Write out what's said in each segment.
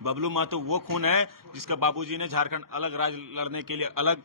बबलू महतो वो खून है जिसका बाबूजी ने झारखंड अलग राज्य लड़ने के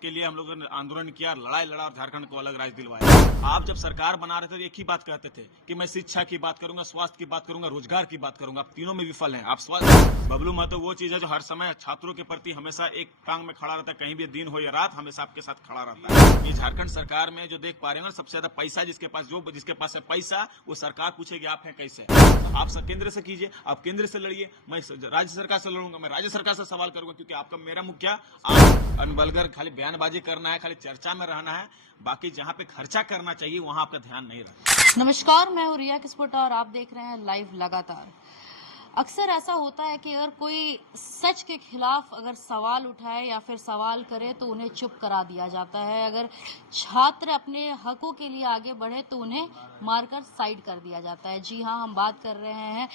लिए हम लोगों ने आंदोलन किया, लड़ाई लड़ा और झारखंड को अलग राज्य दिलवाया। आप जब सरकार बना रहे थे तो एक ही बात कहते थे कि मैं शिक्षा की बात करूंगा, स्वास्थ्य की बात करूंगा, रोजगार की बात करूंगा। आप तीनों में विफल हैं। आप स्वास्थ्य बबलू महतो वो चीज है जो हर समय छात्रों के प्रति हमेशा एक टांग में खड़ा रहता है, कहीं भी दिन हो या रात हमेशा आपके साथ खड़ा रहता है। ये झारखंड सरकार में जो देख पा रहे हैं सबसे ज्यादा पैसा जिसके पास है पैसा, वो सरकार पूछेगी आप है कैसे। आप केंद्र से कीजिए, आप केंद्र से लड़िए, मैं राज्य सरकार से लड़ूंगा, मैं राज्य सरकार से सवाल करूंगा, क्योंकि आपका मेरा मुखिया आप अनबलगर खाली बयानबाजी करना है, खाली चर्चा में रहना है, बाकी जहां पे खर्चा करना चाहिए वहां आपका ध्यान नहीं रहता। नमस्कार, मैं हूँ रिया किस्पोटा और आप देख रहे हैं लाइव लगातार। अक्सर ऐसा होता है कि अगर कोई सच के खिलाफ अगर सवाल उठाए या फिर सवाल करे तो उन्हें चुप करा दिया जाता है। अगर छात्र अपने हकों के लिए आगे बढ़े तो उन्हें मारकर साइड कर दिया जाता है। जी हाँ, हम बात कर रहे हैं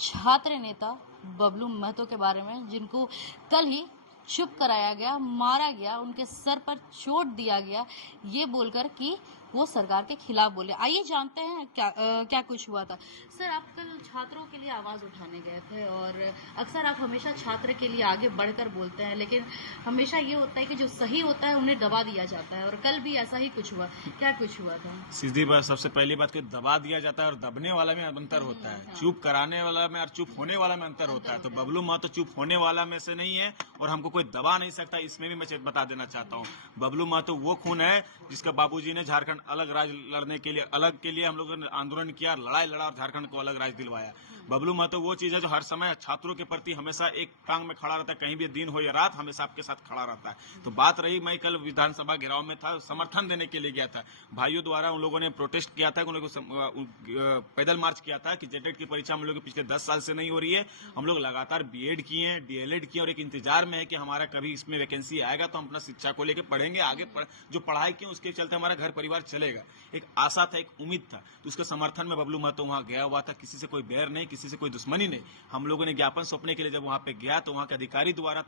छात्र नेता बबलू महतो के बारे में, जिनको कल ही चुप कराया गया, मारा गया, उनके सर पर चोट दिया गया, ये बोलकर कि वो सरकार के खिलाफ बोले। आइए जानते हैं क्या कुछ हुआ था। सर, आप कल छात्रों के लिए आवाज उठाने गए थे और अक्सर आप हमेशा छात्र के लिए आगे बढ़कर बोलते हैं, लेकिन हमेशा ये होता है कि जो सही होता है उन्हें दबा दिया जाता है, और कल भी ऐसा ही कुछ हुआ। क्या कुछ हुआ था? सीधी बात, सबसे पहली बात कि दबा दिया जाता है और दबने वाला में अंतर होता है। चुप कराने वाला में और चुप होने वाला में अंतर होता है। तो बबलू महतो चुप होने वाला में से नहीं है और हमको कोई दबा नहीं सकता, इसमें भी मैं बता देना चाहता हूँ। बबलू महतो वो खून है जिसका बाबूजी ने झारखंड अलग राज्य लड़ने के लिए हम लोगों ने आंदोलन किया, लड़ाई लड़ा और झारखंड को अलग राज्य दिलवाया। बबलू महतो वो चीज है जो हर समय छात्रों के प्रति हमेशा एक टांग में खड़ा रहता है, कहीं भी दिन हो या रात हमेशा आपके साथ खड़ा रहता है। तो बात रही, मैं कल विधानसभा घेराव में था, समर्थन देने के लिए गया था। भाइयों द्वारा उन लोगों ने प्रोटेस्ट किया था, उन लोगों को पैदल मार्च किया था कि जेटेट की परीक्षा हम लोग की पिछले 10 साल से नहीं हो रही है। हम लोग लगातार बीएड किए हैं, डीएलएड किए और एक इंतजार में है कि हमारा कभी इसमें वैकेंसी आएगा तो हम अपना शिक्षा को लेकर पढ़ेंगे आगे। जो पढ़ाई की उसके चलते हमारा घर परिवार चलेगा। एक आशा था, एक उम्मीद था, तो उसके समर्थन में बबलू महतो वहां गया हुआ था। किसी से कोई बैर नहीं, किसी से कोई दुश्मनी नहीं। हम लोगों ने ज्ञापन सौंपने के लिए जब वहां पे गया तो वहां के अधिकारी द्वारा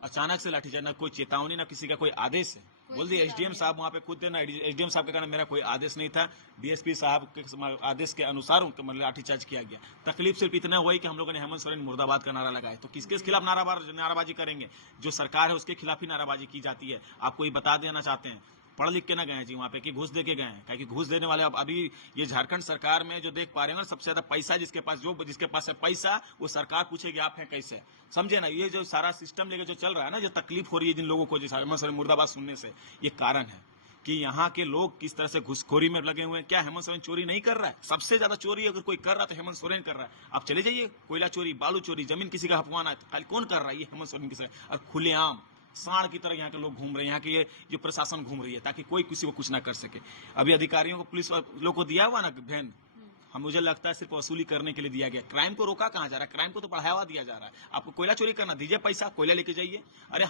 अचानक से लाठीचार्ज, ना कोई चेतावनी ना किसी का कोई आदेश है। बोल दिया एसडीएम साहब वहां पे खुद देना, एसडीएम साहब के कारण मेरा कोई आदेश नहीं था, डीएसपी साहब के आदेश के अनुसार उनके मतलब लाठीचार्ज किया गया। तकलीफ सिर्फ इतना हुआ कि हम लोगों ने हेमंत सोरेन मुर्दाबाद का नारा लगाया। तो किसके खिलाफ नाराबाजी करेंगे? जो सरकार है उसके खिलाफ ही नाराबाजी की जाती है। आपको ये बता देना चाहते हैं, पढ़ लिख के ना गए जी वहां पे कि घूस दे के गए हैं, कि घूस देने वाले अभी ये झारखंड सरकार में जो देख पा रहे हैं सबसे ज्यादा पैसा जिसके पास है पैसा, वो सरकार पूछेगी आप है कैसे। समझे ना, ये जो सारा सिस्टम लेके जो चल रहा है ना, जो तकलीफ हो रही है जिन लोगों को हेमंत सोरेन मुर्दाबाद सुनने से, ये कारण है कि यहाँ के लोग किस तरह से घुसखोरी में लगे हुए हैं। क्या हेमंत सोरेन चोरी नहीं कर रहा है? सबसे ज्यादा चोरी अगर कोई कर रहा है तो हेमंत सोरेन कर रहा है। आप चले जाइए, कोयला चोरी, बालू चोरी, जमीन किसी का हपवाना है, कौन कर रहा है? ये हेमंत सोरेन किसी, और खुलेआम सांड की तरह यहाँ के लोग घूम रहे हैं, यहाँ के ये जो प्रशासन घूम रही है ताकि कोई किसी को कुछ ना कर सके। अभी अधिकारियों को, पुलिस लोग को दिया हुआ ना वैन, हम मुझे लगता है सिर्फ वसूली करने के लिए दिया गया। क्राइम को रोका कहाँ जा रहा है? क्राइम को तो बढ़ावा दिया जा रहा है। आपको कोयला चोरी करना, दीजिए पैसा, कोयला लेके जाइए। अरे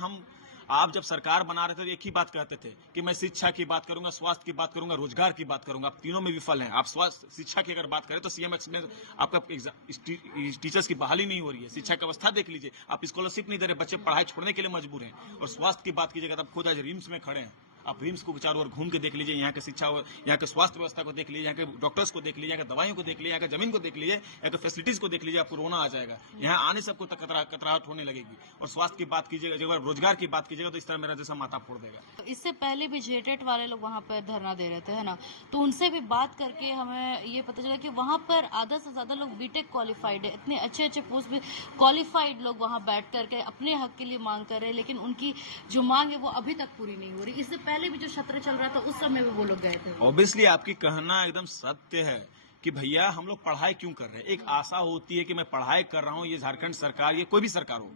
आप जब सरकार बना रहे थे तो एक ही बात कहते थे कि मैं शिक्षा की बात करूंगा, स्वास्थ्य की बात करूंगा, रोजगार की बात करूंगा। आप तीनों में विफल हैं। आप शिक्षा की अगर बात करें तो सीएम में आपका टीचर्स की बहाली नहीं हो रही है। शिक्षा की अवस्था देख लीजिए, आप स्कॉलरशिप नहीं दे रहे, बच्चे पढ़ाई छोड़ने के लिए मजबूर हैं। और स्वास्थ्य की बात कीजिएगा तो आप खुद आज रिम्स में खड़े हैं। आप रिम्स को चारों ओर घूम के देख लीजिए, यहाँ की शिक्षा और यहाँ के स्वास्थ्य व्यवस्था को देख लीजिए, यहाँ के डॉक्टर्स को देख लीजिए, यहाँ की दवाइयों को देख लीजिए, यहाँ की जमीन को देख लीजिए, यहाँ की फैसिलिटीज को देख लीजिए, आपको रोना आ जाएगा। यहाँ आने सबको कतराहट होने लगेगी। और स्वास्थ्य की बात कीजिएगा, जब रोजगार की बात कीजिएगा तो इस तरह मेरा जैसा माथा फोड़ देगा। इससे पहले भी जेटेट वाले लोग वहाँ पर धरना दे रहे थे, है ना, तो उनसे भी बात करके हमें ये पता चला कि वहाँ पर आधा से ज्यादा लोग बीटेक क्वालिफाइड है, इतने अच्छे पोस्ट में क्वालिफाइड लोग वहाँ बैठ करके अपने हक के लिए मांग कर रहे हैं, लेकिन उनकी जो मांग है वो अभी तक पूरी नहीं हो रही। इससे पहले भी जो सत्र चल रहा था उस समय भी वो लोग गए थे। ऑब्वियसली आपकी कहना एकदम सत्य है कि भैया हम लोग पढ़ाई क्यों कर रहे हैं। एक आशा होती है कि मैं पढ़ाई कर रहा हूँ, ये झारखंड सरकार, ये कोई भी सरकार हो,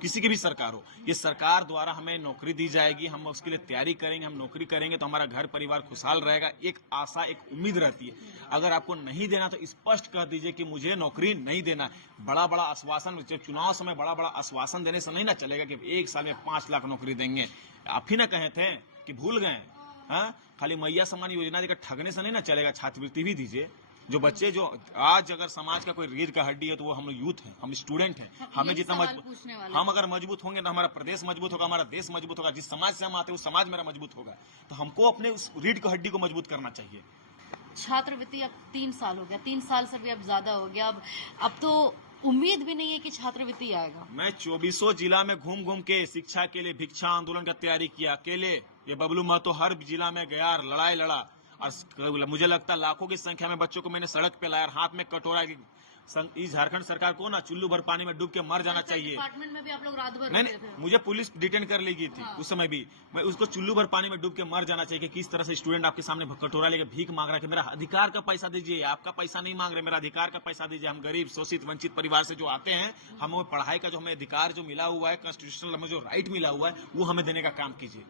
किसी की भी सरकार हो, ये सरकार द्वारा हमें नौकरी दी जाएगी, हम उसके लिए तैयारी करेंगे, हम नौकरी करेंगे तो हमारा घर परिवार खुशहाल रहेगा। एक आशा, एक उम्मीद रहती है। अगर आपको नहीं देना तो स्पष्ट कह दीजिए कि मुझे नौकरी नहीं देना। बड़ा बड़ा आश्वासन, चुनाव समय बड़ा बड़ा आश्वासन देने से नहीं ना चलेगा कि 1 साल में 5 लाख नौकरी देंगे। आप ही ना कहे थे कि भूल गए। हाँ, खाली मैया समान योजना देकर ठगने से नहीं ना चलेगा। छात्रवृत्ति भी दीजिए। जो बच्चे जो आज अगर समाज का कोई रीढ़ का हड्डी है तो वो हम लोग यूथ हैं, हम स्टूडेंट हैं। हमें जितना हम अगर मजबूत होंगे तो हमारा प्रदेश मजबूत होगा, हमारा देश मजबूत होगा। जिस समाज से हम आते हैं उस समाज मेरा मजबूत होगा। तो हमको अपने उस रीढ़ की हड्डी को मजबूत करना चाहिए। छात्रवृत्ति अब 3 साल हो गया, 3 साल से भी अब ज्यादा हो गया। अब तो उम्मीद भी नहीं है कि छात्रवृत्ति आएगा। मैं 2400 जिला में घूम घूम के शिक्षा के लिए भिक्षा आंदोलन का तैयारी किया अकेले। ये बबलू महतो हर जिला में गया और लड़ाई लड़ा, और मुझे लगता है लाखों की संख्या में बच्चों को मैंने सड़क पे लाया, हाथ में कटोरा। इस झारखंड सरकार को ना चुल्लू भर पानी में डूब के मर जाना चाहिए। डिपार्टमेंट में भी आप लोग रात भर नहीं, मुझे पुलिस डिटेन कर ली गई थी उस समय भी। मैं उसको चुल्लू भर पानी में डूब के मर जाना चाहिए कि किस तरह से स्टूडेंट आपके सामने कटोरा लेके भीख मांग रहा है कि मेरा अधिकार का पैसा दीजिए। आपका पैसा नहीं मांग रहे, मेरा अधिकार का पैसा दीजिए। हम गरीब शोषित वंचित परिवार से जो आते हैं, हमें पढ़ाई का जो हमें अधिकार जो मिला हुआ है, कॉन्स्टिट्यूशनल हमें जो राइट मिला हुआ है, वो हमें देने का काम कीजिए।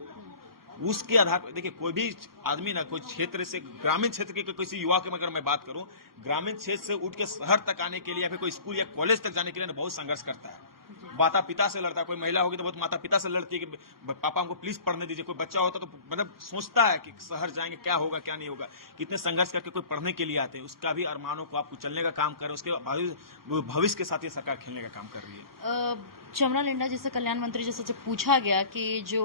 उसके आधार पर देखिए, कोई भी आदमी ना कोई क्षेत्र से, ग्रामीण क्षेत्र के किसी युवा की अगर मैं बात करूं, ग्रामीण क्षेत्र से उठ के शहर तक आने के लिए या फिर कोई स्कूल या कॉलेज तक जाने के लिए ना बहुत संघर्ष करता है। माता पिता से लड़ता है। कोई महिला होगी तो बहुत माता पिता से लड़ती है कि पापा हमको प्लीज पढ़ने दीजिए। कोई बच्चा होता तो मतलब सोचता है कि शहर जाएंगे क्या होगा क्या नहीं होगा। कितने संघर्ष करके कोई पढ़ने के लिए आते हैं, उसका भी अरमानों को आप कुचलने का काम कर रहे हैं। उसके भविष्य के साथ ये सरकार खेलने का काम कर रही है। चमरा लिंडा जैसे कल्याण मंत्री जैसे से पूछा गया कि जो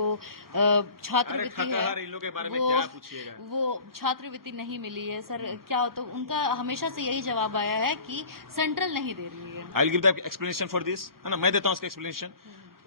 छात्रवृत्ति है इन लोगों के बारे में क्या पूछिएगा, वो छात्रवृत्ति नहीं मिली है सर, क्या हो? तो उनका हमेशा से यही जवाब आया है कि सेंट्रल नहीं दे रही है। I give the explanation for this, है ना, मैं देता हूँ उसका एक्सप्लेनेशन।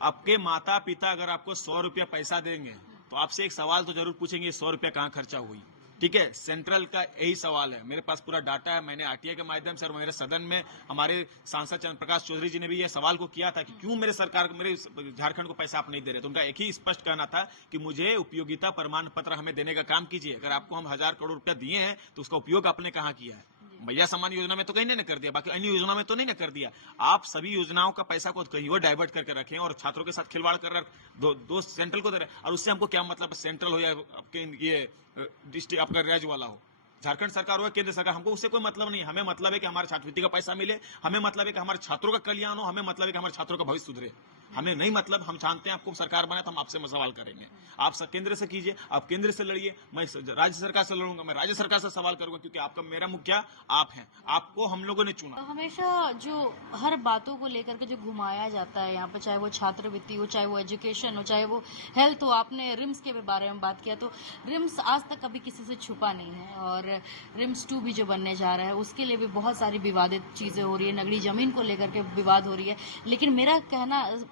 आपके माता पिता अगर आपको 100 रुपया पैसा देंगे तो आपसे एक सवाल तो जरूर पूछेंगे, 100 रुपया कहाँ खर्चा हुई। ठीक है, सेंट्रल का यही सवाल है। मेरे पास पूरा डाटा है, मैंने आरटीआई के माध्यम से और मेरे सदन में हमारे सांसद चंद्र प्रकाश चौधरी जी ने भी ये सवाल को किया था कि क्यों मेरे सरकार मेरे झारखंड को पैसा आप नहीं दे रहे। तो उनका एक ही स्पष्ट कहना था कि मुझे उपयोगिता प्रमाण पत्र हमें देने का काम कीजिए। अगर आपको हम 1000 करोड़ रुपया दिए हैं तो उसका उपयोग आपने कहाँ किया है? भैया सम्मान योजना में तो कहीं नहीं कर दिया, बाकी अन्य योजना में तो नहीं कर दिया। आप सभी योजनाओं का पैसा को कहीं और डाइवर्ट करके रखें और छात्रों के साथ खिलवाड़ कर दो सेंट्रल को दे रहे। और उससे हमको क्या मतलब, सेंट्रल हो या आपके ये डिस्ट्रिक्ट आपका राज्य वाला हो, झारखंड सरकार हो या केंद्र सरकार, हमको उससे कोई मतलब नहीं। हमें मतलब है कि हमारे छात्रवृत्ति का पैसा मिले, हमें मतलब है कि हमारे छात्रों का कल्याण हो, हमें मतलब है कि हमारे छात्रों का भविष्य सुधरे। हमें नहीं मतलब, हम जानते हैं आपको सरकार बने तो हम आपसे सवाल करेंगे। आप केंद्र से कीजिए, आप केंद्र से लड़िए, मैं राज्य सरकार से लड़ूंगा, मैं राज्य सरकार से सवाल करूंगा, क्योंकि आपका मेरा मुखिया आप हैं, आपको हम लोगों ने चुना। हमेशा जो हर बातों को लेकर के जो घुमाया जाता है यहाँ पर, चाहे वो छात्रवृत्ति हो, चाहे वो एजुकेशन हो, चाहे वो हेल्थ हो। आपने रिम्स के बारे में बात किया, तो रिम्स आज तक कभी किसी से छुपा नहीं है, और रिम्स 2 भी जो बनने जा रहा है उसके लिए भी बहुत सारी विवादित चीजें हो रही है, नगड़ी जमीन को लेकर के विवाद हो रही है। लेकिन मेरा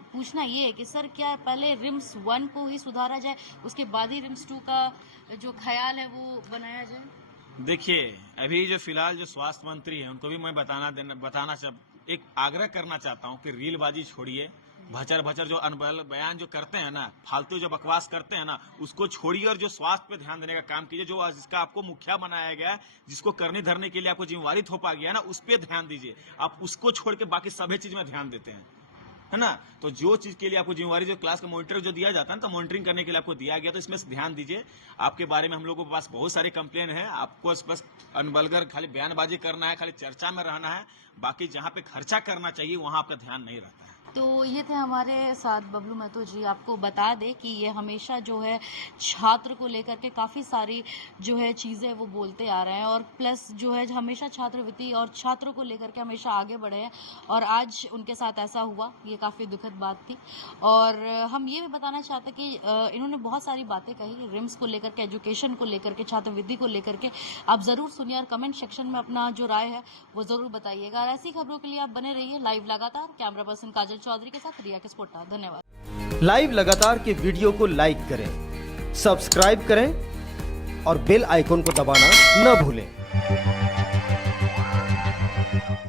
पूछना ये है कि सर, क्या पहले रिम्स 1 को ही सुधारा जाए, उसके बाद ही रिम्स 2 का जो ख्याल है वो बनाया जाए? देखिए, अभी जो फिलहाल जो स्वास्थ्य मंत्री हैं उनको भी मैं एक आग्रह करना चाहता हूँ कि रीलबाजी छोड़िए, भचर भचर जो अनबल बयान जो करते हैं ना, फालतू जो बकवास करते हैं ना, उसको छोड़िए और जो स्वास्थ्य पे ध्यान देने का काम कीजिए। जो जिसका आपको मुखिया बनाया गया है, जिसको करने धरने के लिए आपको जिम्मेवारी थोपा गया है ना, उस पर ध्यान दीजिए। आप उसको छोड़ के बाकी सभी चीज में ध्यान देते हैं, है ना। तो जो चीज के लिए आपको जिम्मेवारी, जो क्लास का मॉनिटर जो दिया जाता है ना, तो मॉनिटरिंग करने के लिए आपको दिया गया, तो इसमें ध्यान दीजिए। आपके बारे में हम लोगों के पास बहुत सारे कंप्लेन है, आपको बस अनबलगर खाली बयानबाजी करना है, खाली चर्चा में रहना है, बाकी जहाँ पे खर्चा करना चाहिए वहां आपका ध्यान नहीं रहता है। तो ये थे हमारे साथ बबलू महतो जी। आपको बता दें कि ये हमेशा जो है छात्र को लेकर के काफ़ी सारी जो है चीज़ें वो बोलते आ रहे हैं, और प्लस जो है हमेशा छात्रवृत्ति और छात्रों को लेकर के हमेशा आगे बढ़े हैं, और आज उनके साथ ऐसा हुआ, ये काफ़ी दुखद बात थी। और हम ये भी बताना चाहते कि इन्होंने बहुत सारी बातें कही रिम्स को लेकर के, एजुकेशन को लेकर के, छात्रवृत्ति को लेकर के। आप ज़रूर सुनिए और कमेंट सेक्शन में अपना जो राय है वो ज़रूर बताइएगा। और ऐसी खबरों के लिए आप बने रहिए लाइव लगातार। कैमरा पर्सन काजल चौधरी के साथ रिया किस्पोटा। धन्यवाद। लाइव लगातार के वीडियो को लाइक करें, सब्सक्राइब करें और बेल आइकन को दबाना न भूलें।